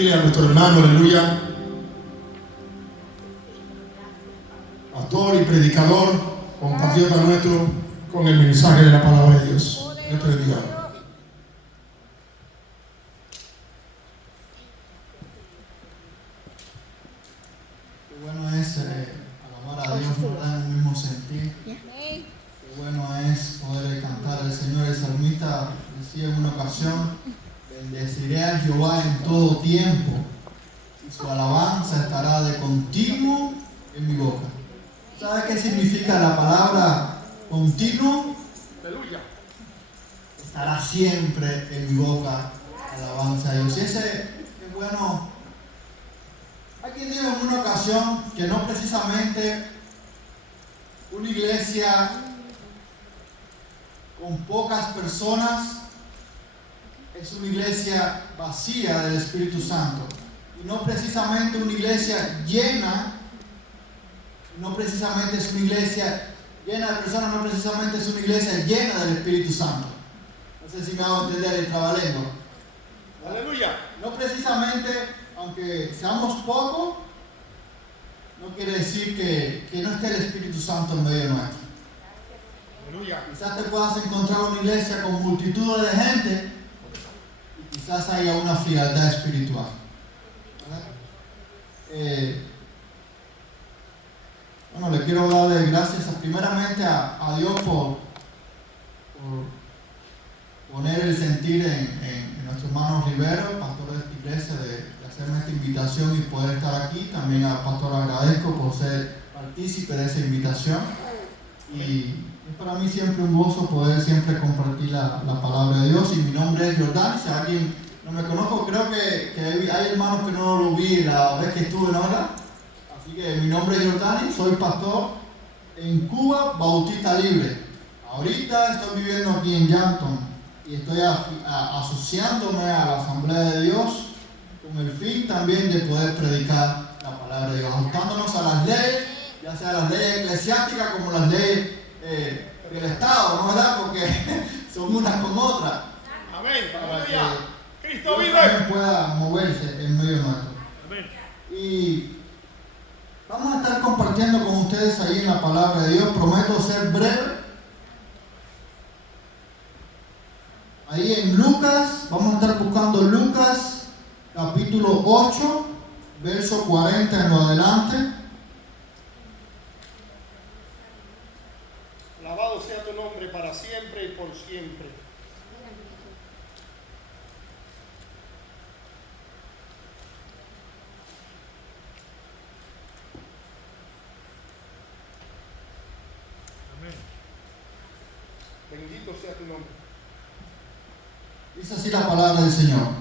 A nuestro hermano, aleluya, pastor y predicador, compatriota nuestro, con el mensaje de la palabra de Dios. Dios te bendiga. Qué bueno es alabar a Dios, ¿verdad? En el mismo sentir. Qué bueno es poder cantar al Señor. El salmista decía en una ocasión: bendeciré a Jehová en todo tiempo, y su alabanza estará de continuo en mi boca. ¿Sabe qué significa la palabra continuo? Aleluya. Estará siempre en mi boca alabanza a Dios. Y ese es bueno. Hay quien dijo en una ocasión que no precisamente una iglesia con pocas personas es una iglesia vacía del Espíritu Santo, y no precisamente una iglesia llena, no precisamente es una iglesia llena de personas, no precisamente es una iglesia llena del Espíritu Santo. No sé si me hago entender el trabalengua. Aleluya. No precisamente, aunque seamos pocos, no quiere decir que no esté el Espíritu Santo en medio nuestro. Aleluya. Quizás te puedas encontrar una iglesia con multitudes de gente y quizás haya una frialdad espiritual. Bueno, le quiero darle gracias primeramente a Dios por poner el sentir en nuestro hermano Rivero, pastor de esta iglesia, de hacerme esta invitación y poder estar aquí. También al pastor agradezco por ser partícipe de esa invitación, y es para mí siempre un gozo poder siempre compartir la palabra de Dios. Y mi nombre es Jordán. Si alguien no me conozco, creo que hay hermanos que no lo vi la vez que estuve, ¿no? ¿Verdad? Así que mi nombre es Jordán, soy pastor en Cuba Bautista Libre. Ahorita estoy viviendo aquí en Yankton y estoy asociándome a la Asamblea de Dios con el fin también de poder predicar la palabra de Dios, ajustándonos a las leyes, ya sea las leyes eclesiásticas como las leyes del Estado, ¿no? ¿Verdad? Porque son unas con otras. Amén. Para que Aleluya. Cristo Dios vive. también pueda moverse en medio nuestro. Amén. Y vamos a estar compartiendo con ustedes ahí en la palabra de Dios. Prometo ser breve. Ahí en Lucas, vamos a estar buscando Lucas capítulo 8, verso 40 en lo adelante. Alabado sea tu nombre para siempre y por siempre. Amén. Bendito sea tu nombre. Dice así la palabra del Señor.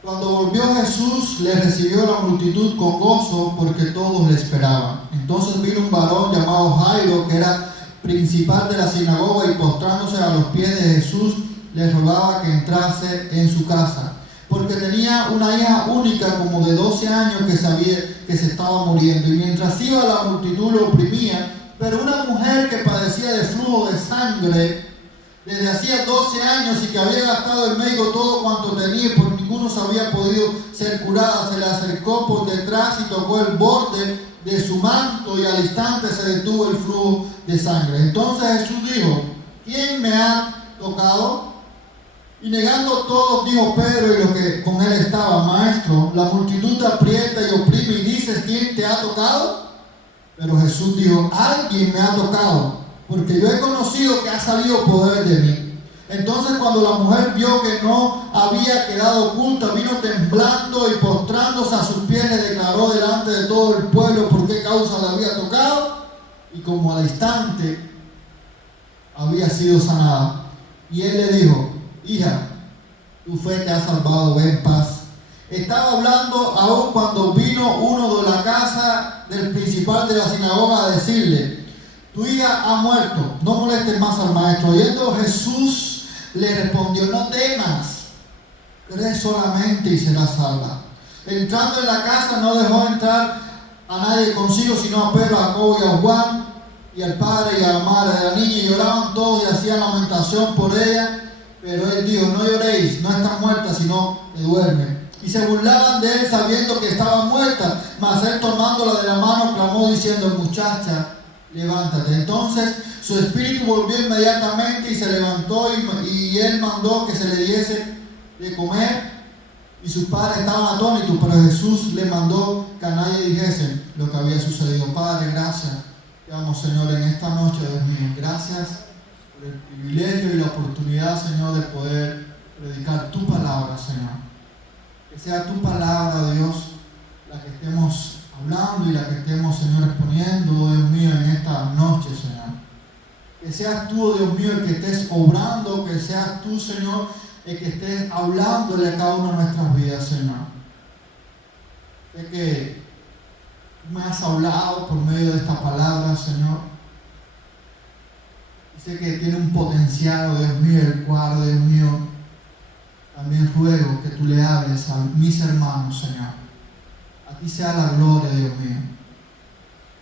Cuando volvió Jesús, le recibió la multitud con gozo, porque todos le esperaban. Entonces vino un varón llamado Jairo, que era principal de la sinagoga, y postrándose a los pies de Jesús, le rogaba que entrase en su casa, porque tenía una hija única como de 12 años que sabía que se estaba muriendo. Y mientras iba, la multitud lo oprimía. Pero una mujer que padecía de flujo de sangre desde hacía 12 años y que había gastado en médico todo cuanto tenía y por ninguno se había podido ser curada, se le acercó por detrás y tocó el borde de su manto, y al instante se detuvo el flujo de sangre. Entonces Jesús dijo: ¿quién me ha tocado? Y negando todos, dijo Pedro y los que con él estaban: Maestro, la multitud te aprieta y oprime y dices: ¿quién te ha tocado? Pero Jesús dijo: alguien me ha tocado, porque yo he conocido que ha salido poder de mí. Entonces, cuando la mujer vio que no había quedado oculta, vino temblando y postrándose a sus pies, le declaró delante de todo el pueblo por qué causa le había tocado, y como al instante había sido sanada. Y él le dijo: hija, tu fe te ha salvado, ve en paz. Estaba hablando aún cuando vino uno de la casa del principal de la sinagoga a decirle: tu hija ha muerto, no molestes más al maestro. Oyendo Jesús le respondió: no temas, cree solamente y serás salva. Entrando en la casa, no dejó entrar a nadie consigo, sino a Pedro, a Jacobo y a Juan, y al padre y a la madre de la niña, y lloraban todos y hacían lamentación por ella. Pero él dijo, no lloréis, no está muerta, sino que duerme. Y se burlaban de él sabiendo que estaba muerta. Mas él tomándola de la mano clamó diciendo, muchacha, levántate. Entonces su espíritu volvió inmediatamente y se levantó y él mandó que se le diese de comer. Y sus padres estaban atónitos, pero Jesús le mandó que a nadie dijese lo que había sucedido. Padre, gracias. Te damos, Señor, en esta noche, Dios mío. Gracias por el privilegio y la oportunidad, Señor, de poder predicar tu palabra, Señor. Que sea tu palabra, Dios, la que estemos hablando y la que estemos, Señor, exponiendo, Dios mío, en esta noche, Señor. Que seas tú, Dios mío, el que estés obrando, que seas tú, Señor, el que estés hablándole a cada una de nuestras vidas, Señor. Sé que tú me has hablado por medio de esta palabra, Señor. Y sé que tiene un potencial, oh Dios mío, el cual, Dios mío, también ruego que tú le hables a mis hermanos, Señor. A ti sea la gloria, Dios mío.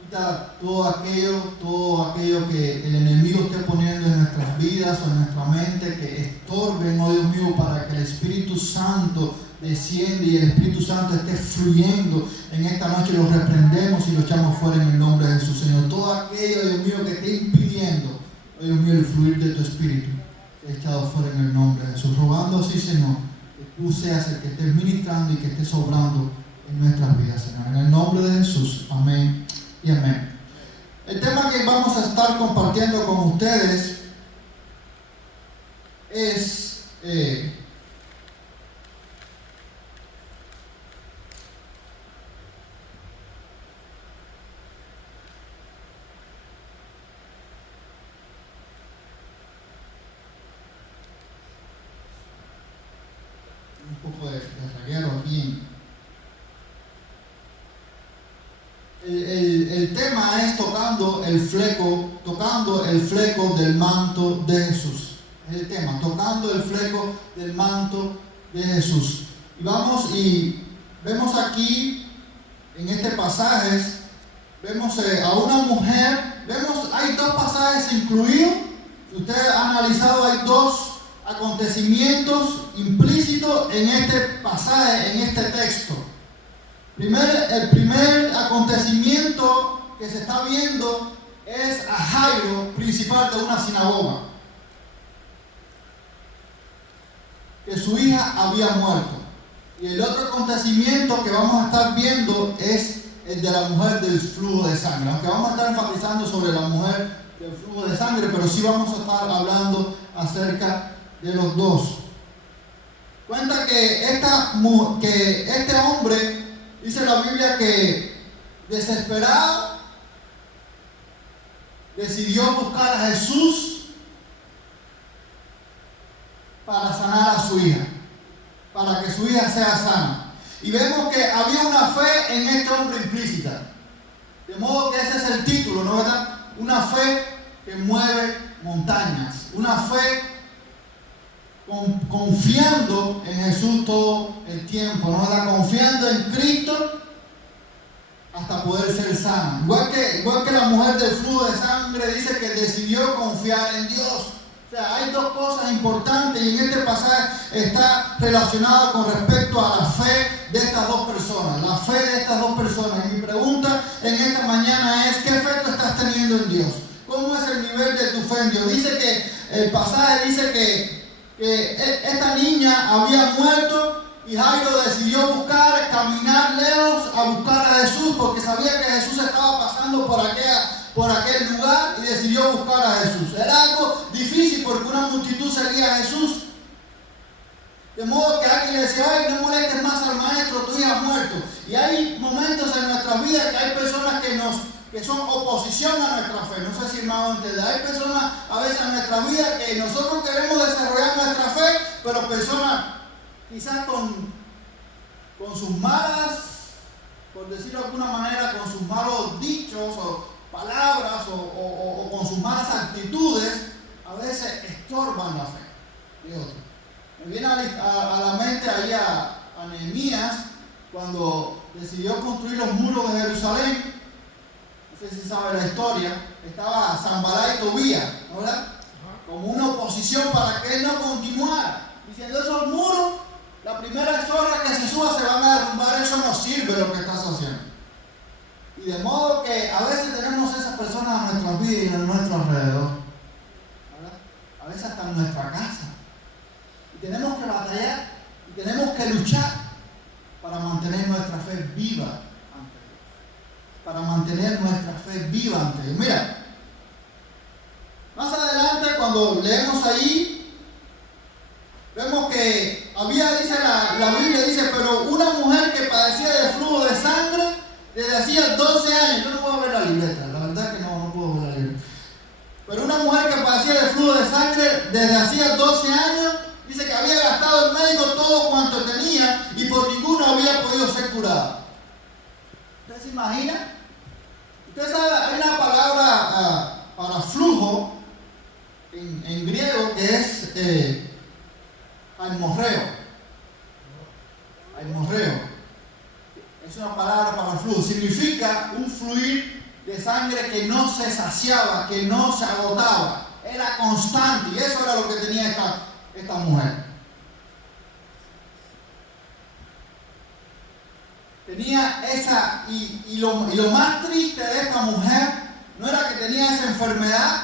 Quita todo aquello que el enemigo esté poniendo en nuestras vidas o en nuestra mente, que estorben, oh Dios mío, para que el Espíritu Santo descienda y el Espíritu Santo esté fluyendo en esta noche. Lo reprendemos y lo echamos fuera en el nombre de Jesús, Señor. Todo aquello, Dios mío, que esté impidiendo, oh Dios mío, el fluir de tu Espíritu, te he echado fuera en el nombre de Jesús. Rogando así, Señor, que tú seas el que estés ministrando y que estés obrando en nuestras vidas, Señor. En el nombre de Jesús. Amén. Y amén. El tema que vamos a estar compartiendo con ustedes es un poco de reguero aquí. El tema es tocando el fleco del manto de Jesús. Es el tema, tocando el fleco del manto de Jesús. Y vamos y vemos aquí, en este pasaje, vemos a una mujer, hay dos pasajes incluidos. Si usted ha analizado, hay dos acontecimientos implícitos en este pasaje, en este texto. El primer acontecimiento que se está viendo es a Jairo, principal de una sinagoga, que su hija había muerto. Y el otro acontecimiento que vamos a estar viendo es el de la mujer del flujo de sangre. Aunque vamos a estar enfatizando sobre la mujer del flujo de sangre, pero sí vamos a estar hablando acerca de los dos. Cuenta que este hombre, dice la Biblia, que desesperado decidió buscar a Jesús para sanar a su hija, para que su hija sea sana. Y vemos que había una fe en este hombre implícita. De modo que ese es el título, ¿no verdad? Una fe que mueve montañas. Una fe confiando en Jesús todo el tiempo, ¿no verdad? Confiando en Cristo hasta poder ser sana. Igual que la mujer del flujo de sangre dice que decidió confiar en Dios. O sea, hay dos cosas importantes y en este pasaje está relacionado con respecto a la fe de estas dos personas. La fe de estas dos personas. Y mi pregunta en esta mañana es: ¿qué fe tú estás teniendo en Dios? ¿Cómo es el nivel de tu fe en Dios? Dice que el pasaje dice que esta niña había muerto y Jairo decidió caminar lejos a buscar a Jesús, porque sabía que Jesús estaba pasando por aquel lugar y decidió buscar a Jesús. Era algo difícil porque una multitud seguía a Jesús. De modo que alguien le decía: ay, no molestes más al maestro, tu hija ha muerto. Y hay momentos en nuestra vida que hay personas que son oposición a nuestra fe. No sé si hermano entiende. Hay personas a veces en nuestra vida que nosotros queremos desarrollar nuestra fe, pero personas quizás con sus malas, por decirlo de alguna manera, con sus malos dichos o palabras o con sus malas actitudes, a veces estorban la fe de otros. Me viene a la mente ahí a Nehemías, cuando decidió construir los muros de Jerusalén. No sé si sabe la historia. Estaba Sanballat y Tobías, ¿no verdad? como una oposición para que él no continuara. Diciendo, esos muros, la primera zorra que se suba se van a derrumbar, eso no sirve lo que estás haciendo. Y de modo que a veces tenemos esas personas en nuestras vidas y en nuestro alrededor, ¿verdad? A veces hasta en nuestra casa. Y tenemos que batallar y tenemos que luchar para mantener nuestra fe viva ante Dios. Para mantener nuestra fe viva ante Dios. Mira, más adelante cuando leemos ahí, vemos que había, dice la Biblia, dice, pero una mujer que padecía de flujo de sangre desde hacía 12 años, yo no puedo ver la libreta, la verdad que no puedo ver la libreta, pero una mujer que padecía de flujo de sangre desde hacía 12 años, dice que había gastado el médico todo cuanto tenía y por ninguno había podido ser curada. ¿Usted se imagina? Usted sabe, hay una palabra para flujo en griego que es aimorreo. Aimorreo. Es una palabra para flujo. Significa un fluir de sangre que no se saciaba, que no se agotaba. Era constante y eso era lo que tenía esta mujer. Tenía esa, y lo más triste de esta mujer no era que tenía esa enfermedad,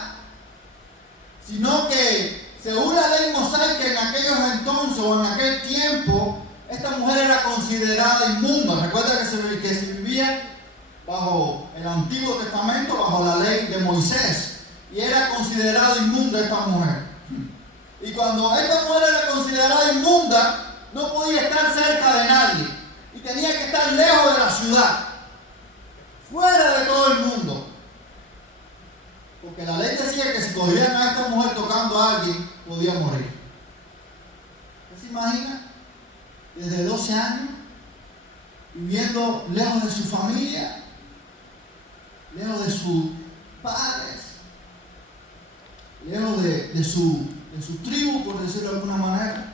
sino que según la ley mosaica en aquellos entonces o en aquel tiempo, esta mujer era considerada inmunda. Recuerda que se vivía bajo el Antiguo Testamento, bajo la ley de Moisés, y era considerada inmunda esta mujer. Y cuando esta mujer era considerada inmunda, no podía estar cerca de nadie y tenía que estar lejos de la ciudad, fuera de todo el mundo, porque la ley decía que si cogían a esta mujer tocando a alguien, podía morir. ¿Usted se imagina? Desde 12 años, viviendo lejos de su familia, lejos de sus padres, lejos de su tribu, por decirlo de alguna manera.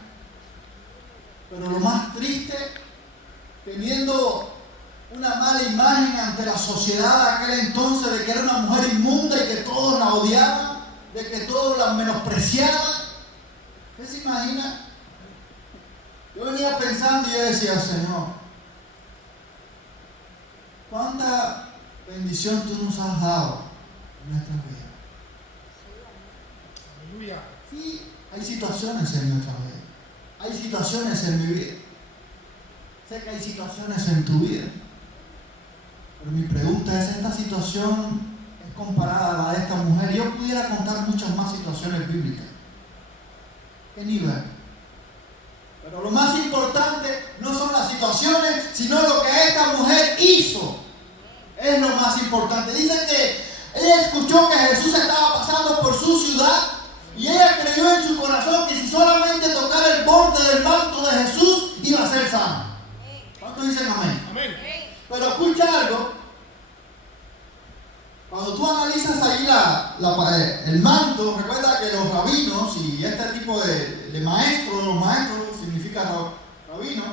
Pero lo más triste, teniendo una mala imagen ante la sociedad de aquel entonces, de que era una mujer inmunda y que todos la odiaban, de que todos la menospreciaban. ¿Usted se imagina? Yo venía pensando y yo decía, Señor, ¿cuánta bendición tú nos has dado en nuestra vida? Aleluya. Sí, hay situaciones en nuestra vida. Hay situaciones en mi vida. Sé que hay situaciones en tu vida. Pero mi pregunta es, ¿esta situación es comparada a la de esta mujer? Yo pudiera contar muchas más situaciones bíblicas. ¿Qué nivel? Pero lo más importante no son las situaciones, sino lo que esta mujer hizo. Es lo más importante. Dice que ella escuchó que Jesús estaba pasando por su ciudad y ella creyó en su corazón que si solamente tocara el borde del manto de Jesús iba a ser sana. ¿Cuántos dicen amén? Amén. Pero escucha algo. Cuando tú analizas ahí el manto, recuerda que los rabinos y este tipo de maestros, los maestros significa rabino,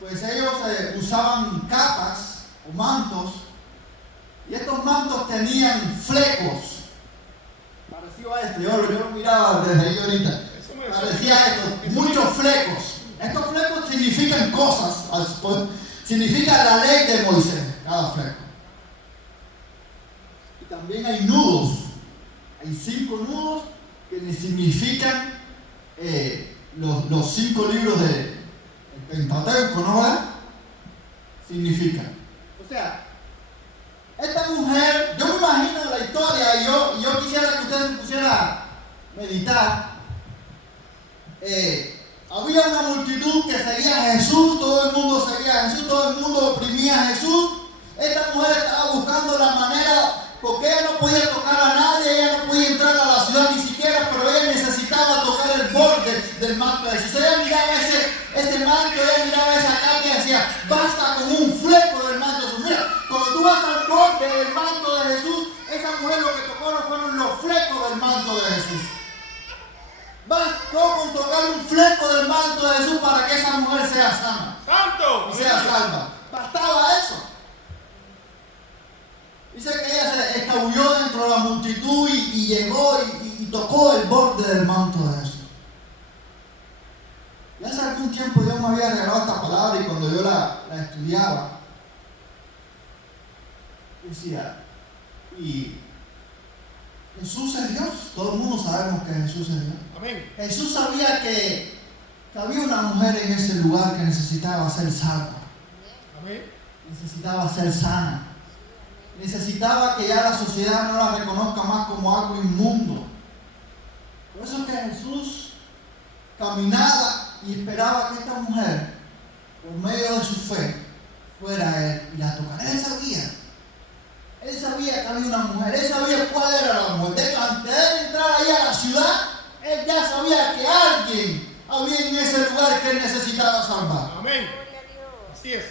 pues ellos usaban capas o mantos, y estos mantos tenían flecos. Parecido a esto, yo lo miraba desde ahí ahorita. Parecía esto, muchos flecos. Estos flecos significan cosas, significa la ley de Moisés, cada fleco. Y también hay nudos, hay 5 nudos que significan los 5 libros del Pentateuco, ¿no? ¿Verdad? Significan. O sea, esta mujer, yo me imagino la historia y yo quisiera que usted se pusiera a meditar. Había una multitud que seguía a Jesús, todo el mundo seguía a Jesús, todo el mundo oprimía a Jesús. Esta mujer estaba buscando la manera, porque ella no podía tocar a nadie, ella no podía entrar a la ciudad ni siquiera, pero ella necesitaba tocar el borde del manto de Jesús. Ella miraba ese manto, ella miraba esa carne y decía, basta con un fleco del manto de Jesús. Mira, cuando tú vas al borde del manto de Jesús, esa mujer lo que tocó no fueron los flecos del manto de Jesús. Bastó con tocar un fleco del manto de Jesús para que esa mujer sea sana. ¡Santo! Y sea salva. Bastaba eso. Dice que ella se escabulló dentro de la multitud y llegó y tocó el borde del manto de Jesús. Y hace algún tiempo Dios me había regalado esta palabra y cuando yo la estudiaba, decía, y Jesús es Dios. Todo el mundo sabemos que Jesús es Dios. Amén. Jesús sabía que había una mujer en ese lugar que necesitaba ser salva. Amén. Necesitaba ser sana. Necesitaba que ya la sociedad no la reconozca más como algo inmundo. Por eso es que Jesús caminaba y esperaba que esta mujer, por medio de su fe, fuera a él y la tocara. Él sabía que había una mujer, él sabía cuál era la mujer. Antes de él entrar ahí a la ciudad, él ya sabía que alguien había en ese lugar que él necesitaba salvar. Amén. Así es.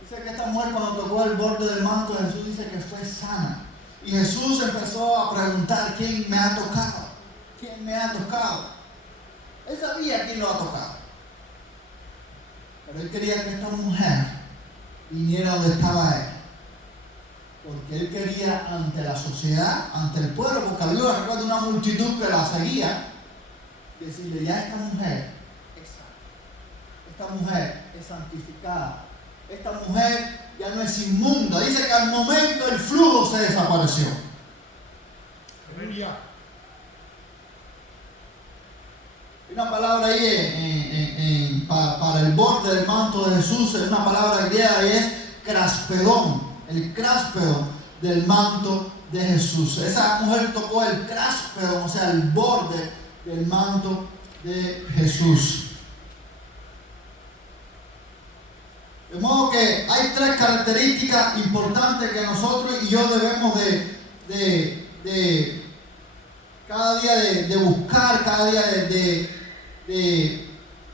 Dice que esta mujer cuando tocó el borde del manto de Jesús dice que fue sana. Y Jesús empezó a preguntar, ¿quién me ha tocado? ¿Quién me ha tocado? Él sabía quién lo ha tocado. Pero él quería que esta mujer viniera donde estaba él. Porque él quería ante la sociedad, ante el pueblo, porque había recuerdo una multitud que la seguía, decirle, ya esta mujer es sana. Esta mujer es santificada. Esta mujer ya no es inmunda. Dice que al momento el flujo se desapareció. Aleluya. Hay una palabra ahí para el borde del manto de Jesús, es una palabra griega y es craspedón. El craspedón del manto de Jesús. Esa mujer tocó el craspedón, o sea, el borde del manto de Jesús. De modo que hay tres características importantes que nosotros y yo debemos de cada día de buscar, cada día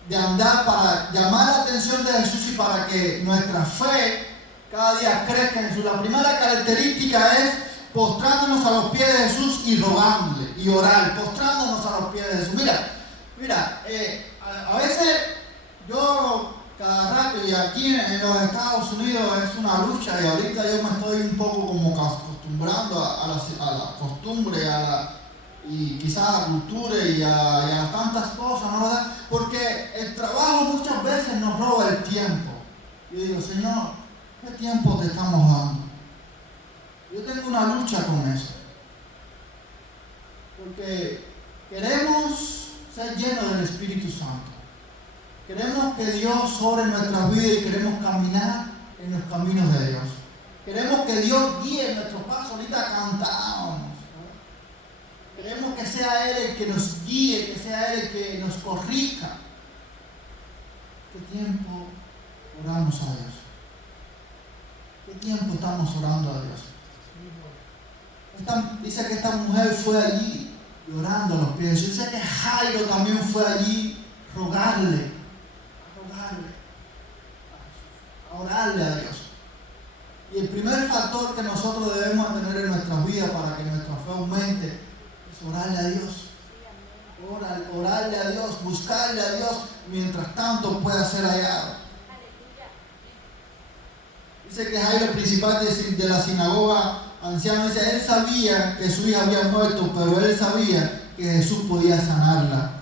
de andar para llamar la atención de Jesús y para que nuestra fe cada día crezca en Jesús. La primera característica es postrándonos a los pies de Jesús y rogándole y orar, postrándonos a los pies de Jesús. Mira, a veces yo cada rato, y aquí en los Estados Unidos es una lucha y ahorita yo me estoy un poco como acostumbrando a la costumbre, y quizás a la cultura y a tantas cosas, ¿no? ¿Verdad? Porque el trabajo muchas veces nos roba el tiempo. Yo digo, Señor, ¿qué tiempo te estamos dando? Yo tengo una lucha con eso. Porque queremos ser llenos del Espíritu Santo. Queremos que Dios sobre nuestras vidas y queremos caminar en los caminos de Dios. Queremos que Dios guíe nuestro paso. Ahorita cantábamos. Queremos que sea Él el que nos guíe, que sea Él el que nos corrija. ¿Qué tiempo oramos a Dios? ¿Qué tiempo estamos orando a Dios? Dice que esta mujer fue allí llorando a los pies. Dice que Jairo también fue allí a orarle a Dios. Y el primer factor que nosotros debemos tener en nuestras vidas para que nuestra fe aumente es orarle a Dios. Orarle a Dios, buscarle a Dios mientras tanto pueda ser hallado. Dice que Jairo, el principal de la sinagoga anciano, dice, él sabía que su hija había muerto, pero él sabía que Jesús podía sanarla.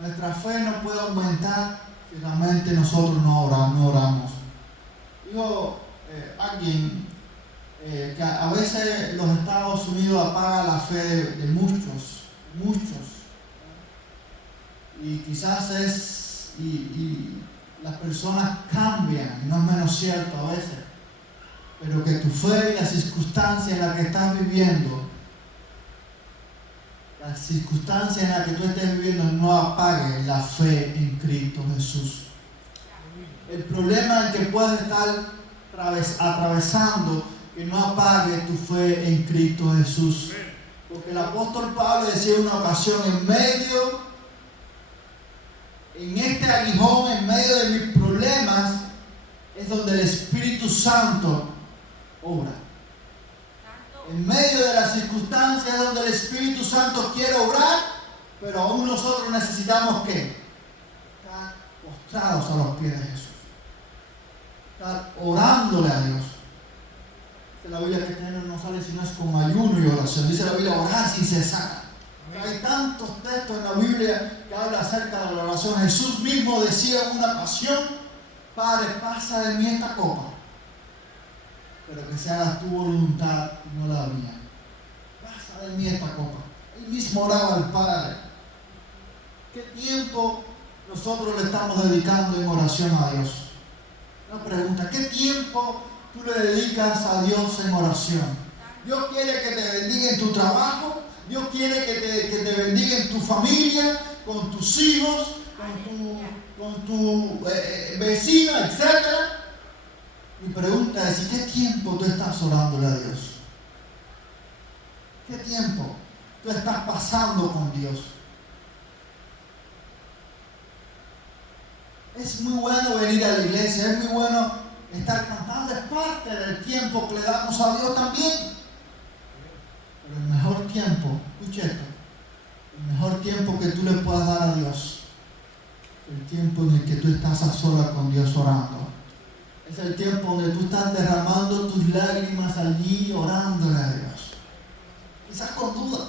Nuestra fe no puede aumentar si realmente nosotros no oramos. Digo, alguien que a veces los Estados Unidos apaga la fe de muchos. Y quizás y las personas cambian, y no es menos cierto a veces. Pero que tu fe y la circunstancia en la que estás viviendo, la circunstancia en la que tú estés viviendo, no apague la fe en Cristo Jesús. El problema en que puedes estar atravesando, que no apague tu fe en Cristo Jesús. Porque el apóstol Pablo decía en una ocasión, en este aguijón, en medio de mis problemas, es donde el Espíritu Santo obra. En medio de las circunstancias es donde el Espíritu Santo quiere obrar, pero aún nosotros necesitamos ¿qué? Estar postrados a los pies de Jesús. Estar orándole a Dios. La Biblia que tiene no sale si no es con ayuno y oración. Dice la Biblia orar sin cesar. Hay tantos textos en la Biblia que hablan acerca de la oración. Jesús mismo decía en una ocasión: Padre, pasa de mí esta copa, pero que se haga tu voluntad y no la mía. Pasa de mí esta copa. Él mismo oraba al Padre. ¿Qué tiempo nosotros le estamos dedicando en oración a Dios? Una pregunta: ¿qué tiempo tú le dedicas a Dios en oración? Dios quiere que te bendiga en tu trabajo. Dios quiere que te bendiga en tu familia, con tus hijos, con tu vecino, etc. Mi pregunta es: ¿y qué tiempo tú estás orándole a Dios? ¿Qué tiempo tú estás pasando con Dios? Es muy bueno venir a la iglesia, es muy bueno estar cantando, es parte del tiempo que le damos a Dios también. Pero el mejor tiempo, escucha esto, el mejor tiempo que tú le puedas dar a Dios, el tiempo en el que tú estás a solas con Dios orando. Es el tiempo donde tú estás derramando tus lágrimas allí orándole a Dios. Quizás con duda,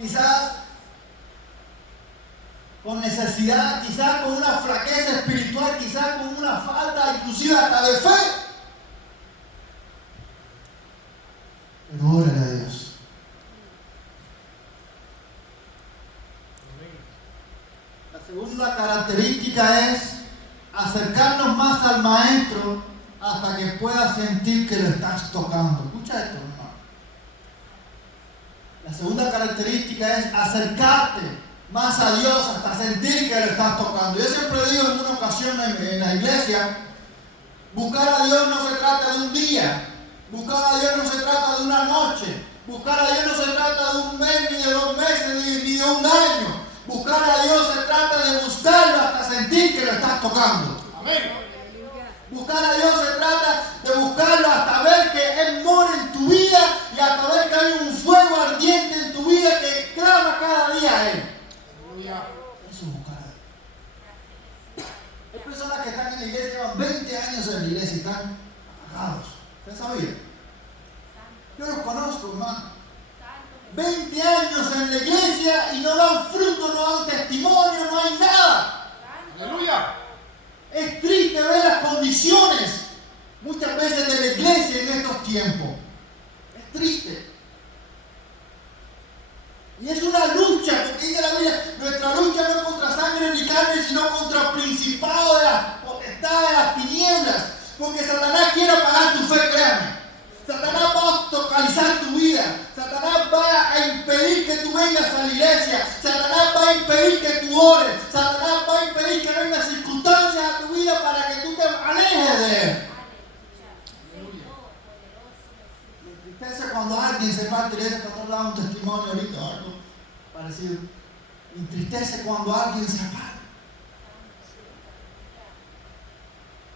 quizás con necesidad, quizás con una flaqueza espiritual, quizás con una falta inclusive hasta de fe. Pero órale a Dios. La segunda característica es acercarnos más al Maestro hasta que puedas sentir que lo estás tocando. Escucha esto, hermano. La segunda característica es acercarte más a Dios hasta sentir que lo estás tocando. Yo siempre digo en una ocasión en la iglesia: buscar a Dios no se trata de un día, buscar a Dios no se trata de una noche, buscar a Dios no se trata de un mes, ni de 2 meses, ni de un año. Buscar a Dios se trata de buscarlo hasta sentir que lo estás tocando. Amén. Buscar a Dios se trata de buscarlo hasta ver que Él mora en tu vida y hasta ver que hay un fuego ardiente en tu vida que clama cada día a Él. Eso es buscar a Dios. Hay personas que están en la iglesia, llevan 20 años en la iglesia y están apagados. ¿Usted sabía? Yo los conozco, hermano. 20 años en la iglesia y no dan fruto, no dan testimonio, no hay nada. Aleluya. Es triste ver las condiciones muchas veces de la iglesia en estos tiempos. Es triste. Y es una lucha, porque dice la Biblia: nuestra lucha no es contra sangre ni carne, sino contra principados de las potestades de las tinieblas. Porque Satanás quiere apagar tu fe, créame. Satanás va a totalizar tu vida. Satanás va a impedir que tú vengas a la iglesia. Satanás va a impedir que tú ores. Satanás va a impedir que vengan circunstancias a tu vida para que tú te alejes de Él. Me entristece cuando alguien se va a la iglesia. Cuando hablaba un testimonio ahorita, algo parecido. Me entristece cuando alguien se aparta.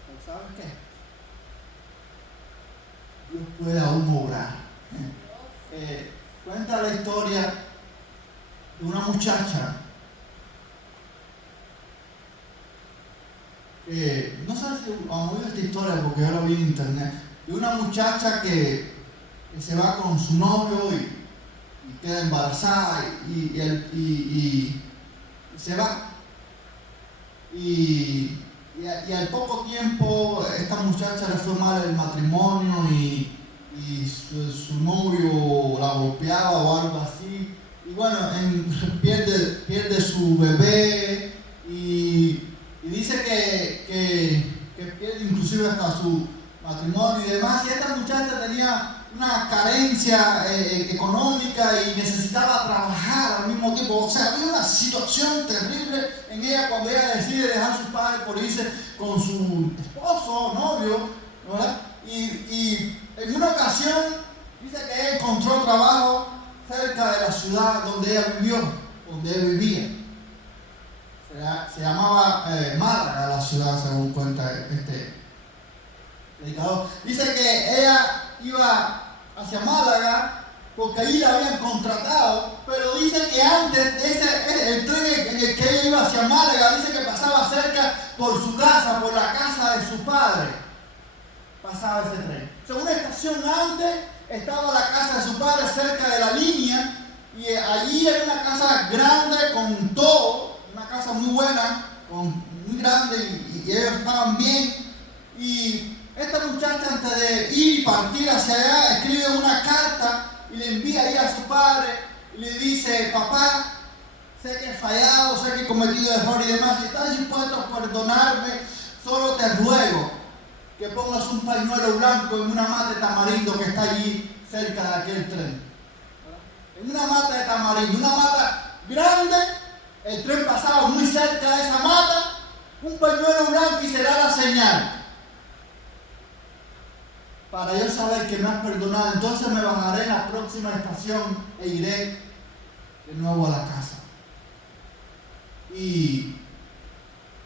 ¿Pero sabes qué? Dios puede aún obrar. Cuenta la historia de una muchacha que, no sé si han oído esta historia porque yo la vi en internet, de una muchacha que se va con su novio y queda embarazada y se va. Y al poco tiempo esta muchacha le fue mal el matrimonio y su novio la golpeaba o algo así. Y bueno, pierde su bebé y dice que pierde inclusive hasta su matrimonio y demás. Y esta muchacha tenía una carencia económica y necesitaba trabajar al mismo tiempo. O sea, había una situación terrible en ella cuando ella decide dejar a sus padres por irse con su esposo, novio, ¿verdad? Y en una ocasión dice que ella encontró trabajo cerca de la ciudad donde ella vivió, donde ella vivía. Se llamaba Málaga la ciudad, según cuenta este predicador. Dice que ella iba hacia Málaga porque allí la habían contratado, pero dice que antes de el tren en el que ella iba hacia Málaga, dice que pasaba cerca por su casa, por la casa de su padre, pasaba ese tren. O sea, una estación antes estaba la casa de su padre cerca de la línea, y allí era una casa grande con todo, una casa muy buena, muy grande, y ellos estaban bien. Y esta muchacha, antes de ir y partir hacia allá, escribe una carta y le envía ahí a su padre y le dice: papá, sé que he fallado, sé que he cometido errores y demás, si estás dispuesto a perdonarme, solo te ruego que pongas un pañuelo blanco en una mata de tamarindo que está allí cerca de aquel tren. En una mata de tamarindo, una mata grande, el tren pasaba muy cerca de esa mata, un pañuelo blanco y será la señal para yo saber que me has perdonado. Entonces me bajaré en la próxima estación e iré de nuevo a la casa. Y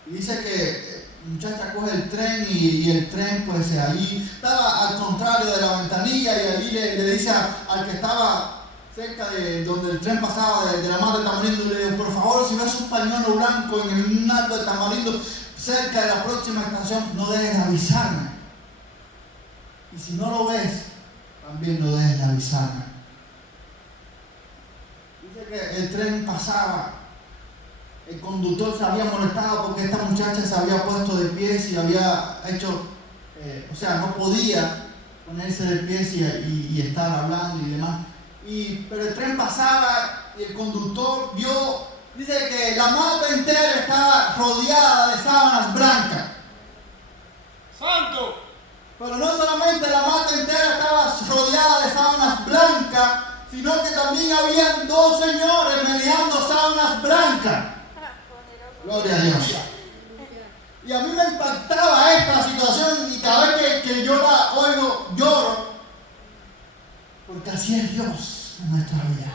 dice que la muchacha coge el tren y el tren, pues allí estaba al contrario de la ventanilla, y allí le dice al que estaba cerca de donde el tren pasaba, de la mata de tamarindo, le digo: por favor, si ves un pañuelo blanco en un árbol de tamarindo cerca de la próxima estación, no dejes de avisarme. Y si no lo ves, también no dejes de avisarme. Dice que el tren pasaba. El conductor se había molestado porque esta muchacha se había puesto de pies y había hecho, no podía ponerse de pies y estar hablando y demás. Pero el tren pasaba y el conductor vio, dice que la mata entera estaba rodeada de sábanas blancas. ¡Santo! Pero no solamente la mata entera estaba rodeada de sábanas blancas, sino que también habían dos señores meneando sábanas blancas. Gloria a Dios. Y a mí me impactaba esta situación, y cada vez que yo la oigo, lloro, porque así es Dios en nuestra vida.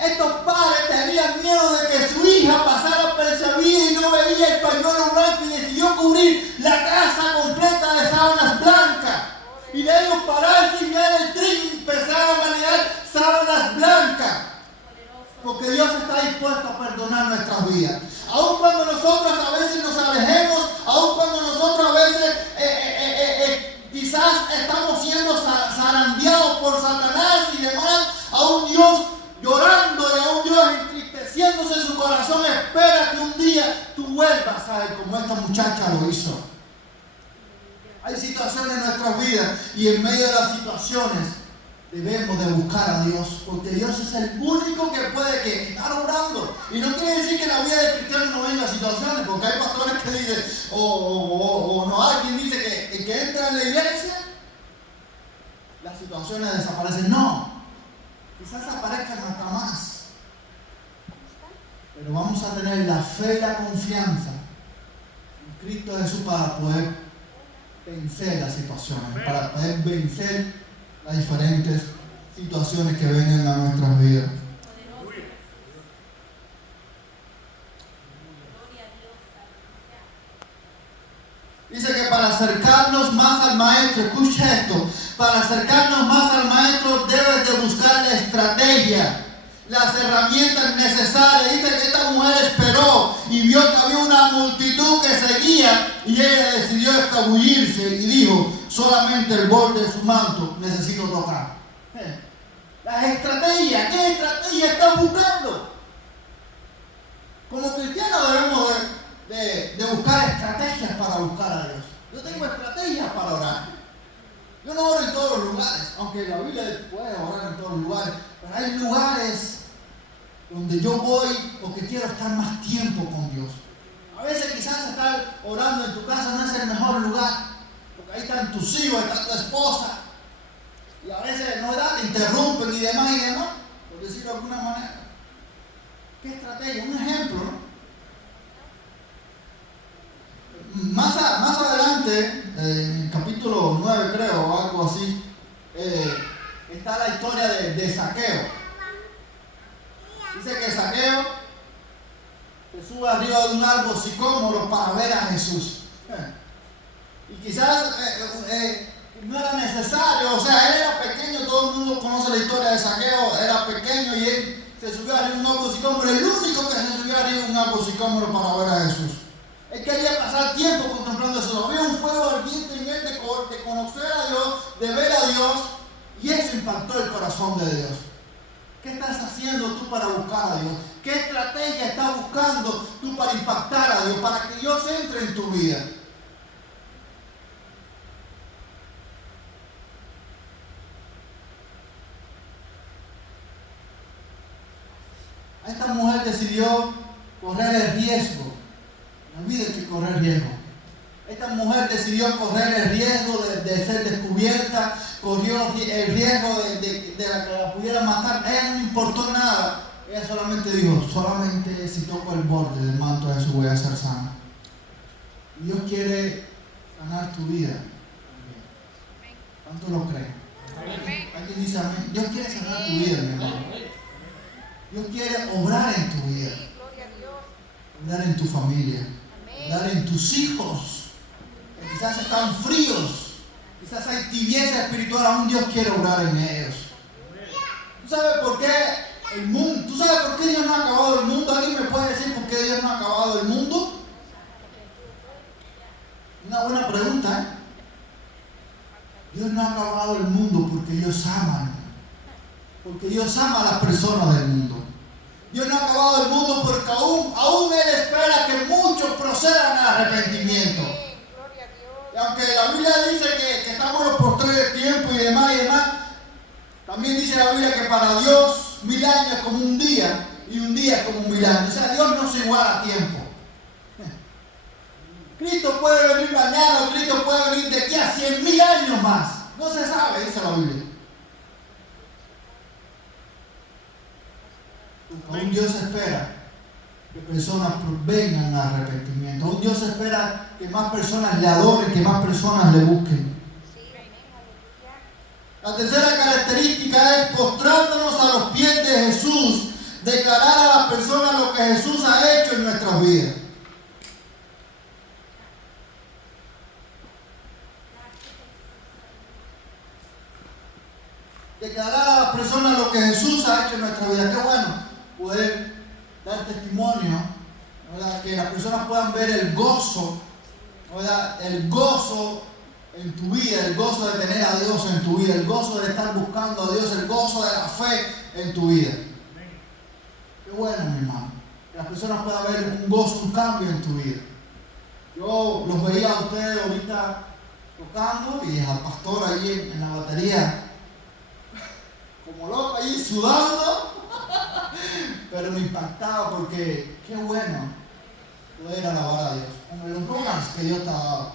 Estos padres tenían miedo de que su hija pasara percibida y no veía el pañuelo blanco, y decidió cubrir la casa completa de sábanas blancas. Y de ellos pararse y ver el tren y empezar a manejar sábanas blancas. Porque Dios está dispuesto a perdonar nuestras vidas. Aun cuando nosotros a veces nos alejemos, aun cuando nosotros a veces quizás estamos siendo zarandeados por Satanás y demás, aún Dios llorando y aún Dios entristeciéndose en su corazón espera que un día tú vuelvas a Él, como esta muchacha lo hizo. Hay situaciones en nuestras vidas, y en medio de las situaciones debemos de buscar a Dios, porque Dios es el único que puede estar orando. Y no quiere decir que en la vida del cristiano no venga situaciones, porque hay pastores que dicen, o no, alguien dice que el que entra en la iglesia, las situaciones desaparecen. No, quizás aparezcan hasta más, pero vamos a tener la fe y la confianza en Cristo Jesús para poder vencer las situaciones, para poder vencer las diferentes situaciones que vengan a nuestras vidas. Dice que para acercarnos más al maestro, escucha esto, para acercarnos más al maestro debes de buscar la estrategia, las herramientas necesarias. Dice que esta mujer esperó y vio que había una multitud que seguía, y ella decidió escabullirse y dijo: solamente el borde de su manto necesito tocar. Las estrategias, ¿qué estrategia están buscando? Como cristianos debemos de buscar estrategias para buscar a Dios. Yo tengo estrategias para orar. Yo no oro en todos los lugares, aunque la Biblia puede orar en todos los lugares, pero hay lugares donde yo voy porque quiero estar más tiempo con Dios. A veces quizás estar orando en tu casa no es el mejor lugar, porque ahí están tus hijos, está tu esposa, y a veces no te interrumpen y demás, por decirlo de alguna manera. ¿Qué estrategia? Un ejemplo, ¿no? Más adelante, en el capítulo 9 creo, o algo así, está la historia de Zaqueo. Dice que Zaqueo se sube arriba de un árbol sicómoro para ver a Jesús. Y quizás no era necesario, o sea, él era pequeño, todo el mundo conoce la historia de Zaqueo, era pequeño y él se subió arriba de un árbol sicómoro, el único que se subió arriba de un árbol sicómoro para ver a Jesús. Él quería pasar tiempo contemplando eso. Había un fuego ardiente en él de de conocer a Dios, de ver a Dios, y eso impactó el corazón de Dios. ¿Qué estás haciendo tú para buscar a Dios? ¿Qué estrategia estás buscando tú para impactar a Dios, para que Dios entre en tu vida? Esta mujer decidió correr el riesgo. No olvides que correr riesgo. Esta mujer decidió correr el riesgo de ser descubierta, corrió el riesgo de la que la pudiera matar. A ella no le importó nada. Ella solamente dijo, solamente si toco el borde del manto de Jesús voy a ser sana. Dios quiere sanar tu vida. ¿Cuánto lo creen? ¿Alguien dice amén? Dios quiere sanar tu vida, mi hermano. Dios quiere obrar en tu vida. Obrar en tu familia. Obrar en tus hijos. Quizás están fríos, quizás hay tibieza espiritual, aún Dios quiere obrar en ellos. ¿Tú sabes por qué el mundo? ¿Tú sabes por qué Dios no ha acabado el mundo? ¿Alguien me puede decir por qué Dios no ha acabado el mundo? Una buena pregunta, ¿eh? Dios no ha acabado el mundo porque Dios ama, porque Dios ama a las personas del mundo. Dios no ha acabado el mundo porque aún Él espera que muchos procedan al arrepentimiento. Y aunque la Biblia dice que estamos en los postreros tiempos y demás, también dice la Biblia que para Dios 1000 años es como un día y un día es como 1000 años. O sea, Dios no se iguala a tiempo. Cristo puede venir mañana o Cristo puede venir de aquí a 100.000 años más. No se sabe, dice la Biblia. Aún Dios espera que personas vengan al arrepentimiento. Aún Dios espera que más personas le adoren, que más personas le busquen. La tercera característica es postrándonos a los pies de Jesús, declarar a las personas lo que Jesús ha hecho en nuestras vidas. Declarar a las personas lo que Jesús ha hecho en nuestra vida. Qué bueno poder dar testimonio, ¿verdad? Que las personas puedan ver el gozo, ¿verdad? El gozo en tu vida, el gozo de tener a Dios en tu vida, el gozo de estar buscando a Dios, el gozo de la fe en tu vida. Qué bueno, mi hermano, que las personas puedan ver un gozo, un cambio en tu vida. Yo los veía a ustedes ahorita tocando y al pastor ahí en la batería como loco ahí sudando, pero me impactaba porque qué bueno poder alabar a Dios con los dones que Dios te ha dado,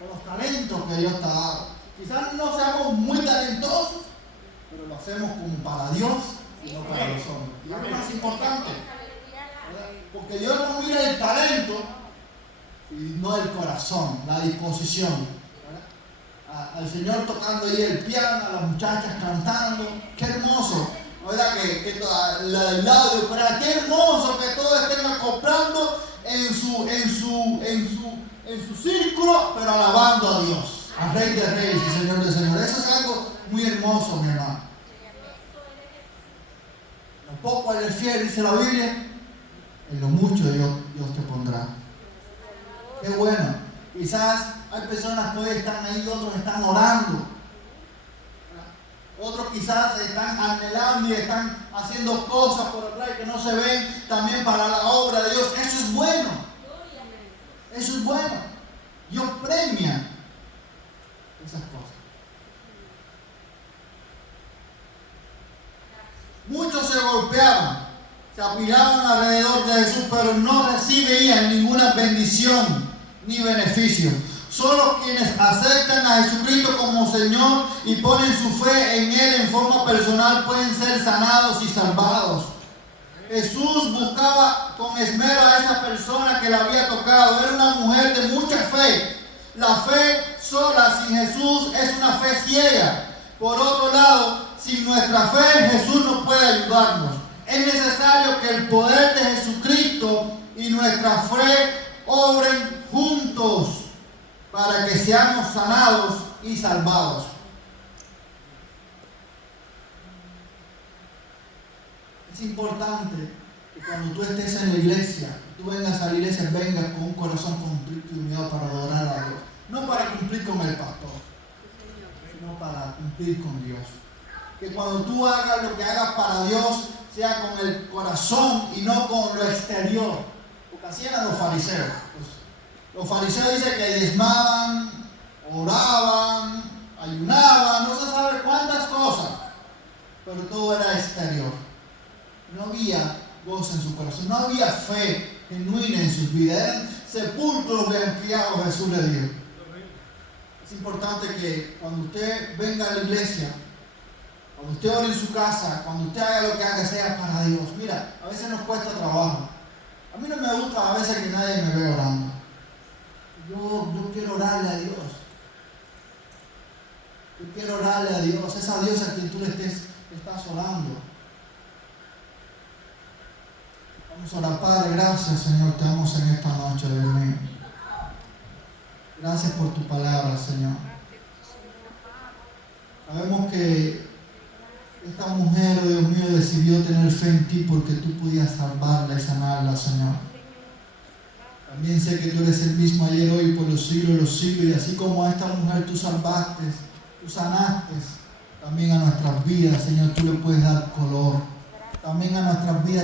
con los talentos que Dios te ha dado. Quizás no seamos muy talentosos, pero lo hacemos como para Dios y no para los hombres. Y es lo más importante, ¿verdad? Porque Dios no mira el talento, sino el corazón, la disposición. Al Señor tocando ahí el piano, a las muchachas cantando, qué hermoso, ¿verdad? Que el audio, pero qué hermoso que todos estén acoplando en su círculo, pero alabando a Dios, al Rey de Reyes y Señor de Señores. Eso es algo muy hermoso, mi hermano. Lo poco eres fiel, dice la Biblia, en lo mucho Dios te pondrá. Qué bueno. Quizás hay personas que hoy están ahí, otros están orando. Otros quizás están anhelando y están haciendo cosas por atrás que no se ven también para la obra de Dios. Eso es bueno. Eso es bueno. Dios premia esas cosas. Muchos se golpeaban, se apilaban alrededor de Jesús, pero no recibían ninguna bendición ni beneficio. Solo quienes aceptan a Jesucristo como Señor y ponen su fe en Él en forma personal pueden ser sanados y salvados. Jesús buscaba con esmero a esa persona que la había tocado. Era una mujer de mucha fe. La fe sola sin Jesús es una fe ciega. Por otro lado, sin nuestra fe Jesús no puede ayudarnos. Es necesario que el poder de Jesucristo y nuestra fe obren juntos para que seamos sanados y salvados. Es importante que cuando tú estés en la iglesia, tú vengas a la iglesia, vengas con un corazón contrito y unido para adorar a Dios, no para cumplir con el pastor. no para cumplir con Dios. Que cuando tú hagas lo que hagas para Dios, sea con el corazón y no con lo exterior. Porque así eran los fariseos. Los fariseos dicen que diezmaban, oraban, ayunaban, no se sabe cuántas cosas, pero todo era exterior. No había gozo en su corazón, no había fe genuina en sus vidas, eran sepulcros blanqueados, Jesús le dijo. Es importante que cuando usted venga a la iglesia, cuando usted ore en su casa, cuando usted haga lo que haga, sea para Dios. Mira, a veces nos cuesta trabajo. A mí no me gusta a veces que nadie me vea orando. Yo quiero orarle a Dios. Yo quiero orarle a Dios. Es a Dios a quien tú le estás orando. Vamos a orar. Padre, gracias, Señor, te damos en esta noche, Dios mío. Gracias por tu palabra, Señor. Sabemos que esta mujer, oh Dios mío, decidió tener fe en ti porque tú podías salvarla y sanarla, Señor. También sé que tú eres el mismo ayer, hoy, por los siglos de los siglos. Y así como a esta mujer tú salvaste, tú sanaste, también a nuestras vidas, Señor, tú le puedes dar color. También a nuestras vidas